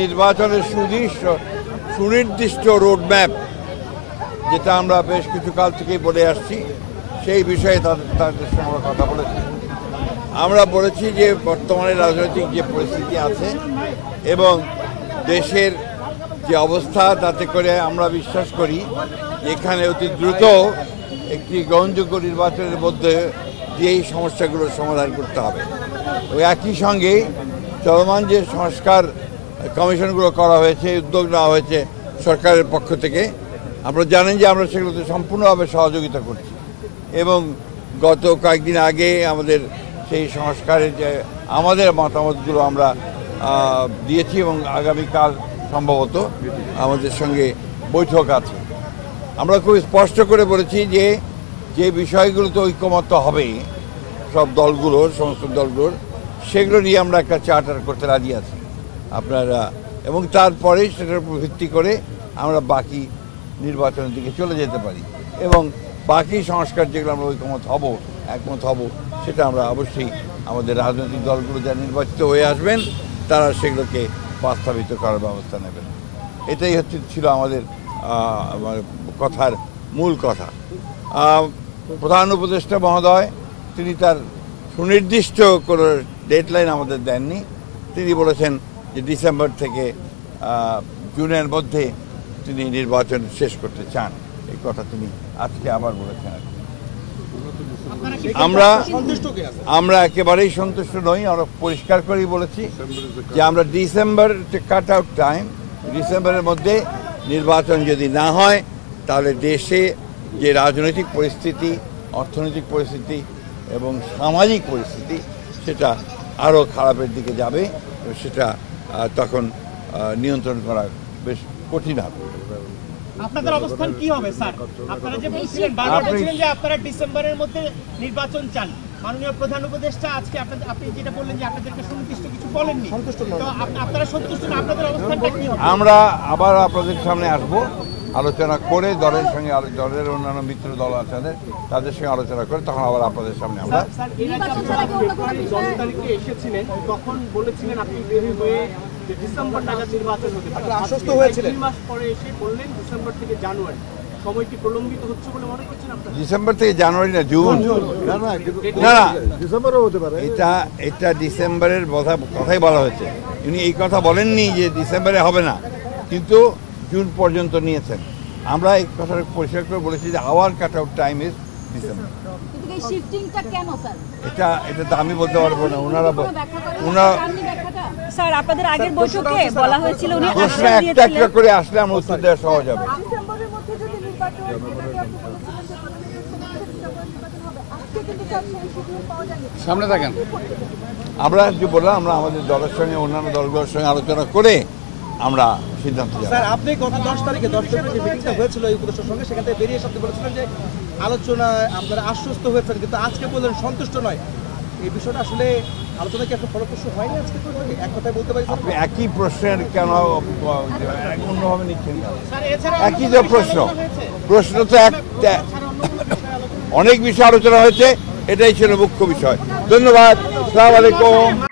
নির্বাচনের সুনির্দিষ্ট রোডম্যাপ যেটা আমরা বেশ কিছু কাল থেকেই বলে আসছি, সেই বিষয়ে তাদের সঙ্গে কথা বলেছি। আমরা বলেছি যে বর্তমানে রাজনৈতিক যে পরিস্থিতি আছে এবং দেশের যে অবস্থা, তাতে করে আমরা বিশ্বাস করি এখানে অতি দ্রুত একটি গ্রহণযোগ্য নির্বাচনের মধ্যে দিয়ে এই সমস্যাগুলোর সমাধান করতে হবে। ওই একই সঙ্গে চলমান যে সংস্কার কমিশনগুলো করা হয়েছে, উদ্যোগ নেওয়া হয়েছে সরকারের পক্ষ থেকে, আপনারা জানেন যে আমরা সেগুলোতে সম্পূর্ণভাবে সহযোগিতা করছি এবং গত কয়েকদিন আগে আমাদের সেই সংস্কারের যে আমাদের মতামতগুলো আমরা দিয়েছি এবং আগামীকাল সম্ভবত আমাদের সঙ্গে বৈঠক আছে। আমরা খুব স্পষ্ট করে বলেছি যে যে বিষয়গুলোতে ঐকমত্য হবে সমস্ত দলগুলোর, সেগুলো নিয়ে আমরা একটা চার্টার করতে রাজি আছি আপনারা, এবং তারপরে সেটার উপর ভিত্তি করে আমরা বাকি নির্বাচনের দিকে চলে যেতে পারি এবং বাকি সংস্কার যেগুলো আমরা একমত হব সেটা আমরা অবশ্যই আমাদের রাজনৈতিক দলগুলো যারা নির্বাচিত হয়ে আসবেন তারা সেগুলোকে বাস্তবায়িত করার ব্যবস্থা নেবেন। এটাই ছিল আমাদের কথার মূল কথা। প্রধান উপদেষ্টা মহোদয় তিনি তার সুনির্দিষ্ট কোনো ডেডলাইন আমাদের দেননি। তিনি বলেছেন যে ডিসেম্বর থেকে জুনের মধ্যে তিনি নির্বাচন শেষ করতে চান। এই কথা তিনি আজকে আবার বলেছেন। আমরা একেবারেই সন্তুষ্ট নই। আমরা পরিষ্কার করেই বলেছি যে আমরা ডিসেম্বর কাট আউট টাইম, ডিসেম্বরের মধ্যে নির্বাচন যদি না হয় তাহলে দেশে যে রাজনৈতিক পরিস্থিতি, অর্থনৈতিক পরিস্থিতি এবং সামাজিক পরিস্থিতি সেটা আরও খারাপের দিকে যাবে। সেটা তখন নিয়ন্ত্রণ করা বেশ কঠিন হবে। আপনাদের অবস্থান কি হবে স্যার? আপনারা যে বলছিলেন, বারবার বলছিলেন যে আপনারা ডিসেম্বরের মধ্যে নির্বাচন চান, মাননীয় প্রধান উপদেষ্টা আজকে আপনি যেটা বললেন যে আপনাদেরকে সুনির্দিষ্ট কিছু বলেননি, তো আপনারা সন্তুষ্ট না, আপনাদের অবস্থানটা কি হবে? আমরা আবার আপনাদের সামনে আসব, আলোচনা করে দলের সঙ্গে, দলের অন্যান্য মিত্র দল আছে তাদের সঙ্গে আলোচনা করে তখন আবার আপনাদের সামনে আমরা। ফেব্রুয়ারি 10 তারিখে এসেছিলেন, তখন বলেছিলেন আপনি দেরি হয়ে ডিসেম্বর নাগাদ নির্বাচন হতে পারে, আশ্বস্ত হয়েছিলেন। 2 মাস পরে এসে বললেন ডিসেম্বর থেকে জানুয়ারি। সময় কি প্রলম্বিত হচ্ছে বলে মনে করছেন আপনারা? ডিসেম্বর থেকে জানুয়ারি না, জুন। না, ডিসেম্বরও হতে পারে। এটা ডিসেম্বরের কথাই বলা হয়েছে। উনি এই কথা বলেননি যে ডিসেম্বরে হবে না, কিন্তু জুন পর্যন্ত নিয়েছেন। আমরা এই কথাটা পরিষ্কার করে বলেছি যে hour cut out time is December. এটা তো আমি বলতে পারবো না, ওনারা স্যার আপনাদের আগের বৈঠকে বলা হয়েছিল উনি প্রশ্ন একটা করে আসলে আমার উত্তর দেওয়া সহজ হবে। সামনে থাকেন। আমরা যে বললাম, আমরা আমাদের দলের সঙ্গে অন্যান্য দলগুলোর সঙ্গে আলোচনা করে আমরা সিদ্ধান্ত যাব। স্যার আপনি গত 10 তারিখে যে মিটিংটা হয়েছিল এই উপদেষ্টার সঙ্গে, সেখান থেকে বেরিয়ে এসে বলেছিলেন যে আলোচনা আপনারা আশ্বস্ত হয়েছেন, কিন্তু আজকে বললেন সন্তুষ্ট নয়। এই বিষয়টা আসলে আলোচনা কি একটা ফলপ্রসূ হয়নি আজকে? এক কথায় বলতে পারি আপনি একই প্রশ্নের কেন অন্যভাবে নিচ্ছেন? একই যে প্রশ্ন তো একটা, অনেক বিষয় আলোচনা হয়েছে, এটাই ছিল মুখ্য বিষয়। ধন্যবাদ। আসসালামু আলাইকুম।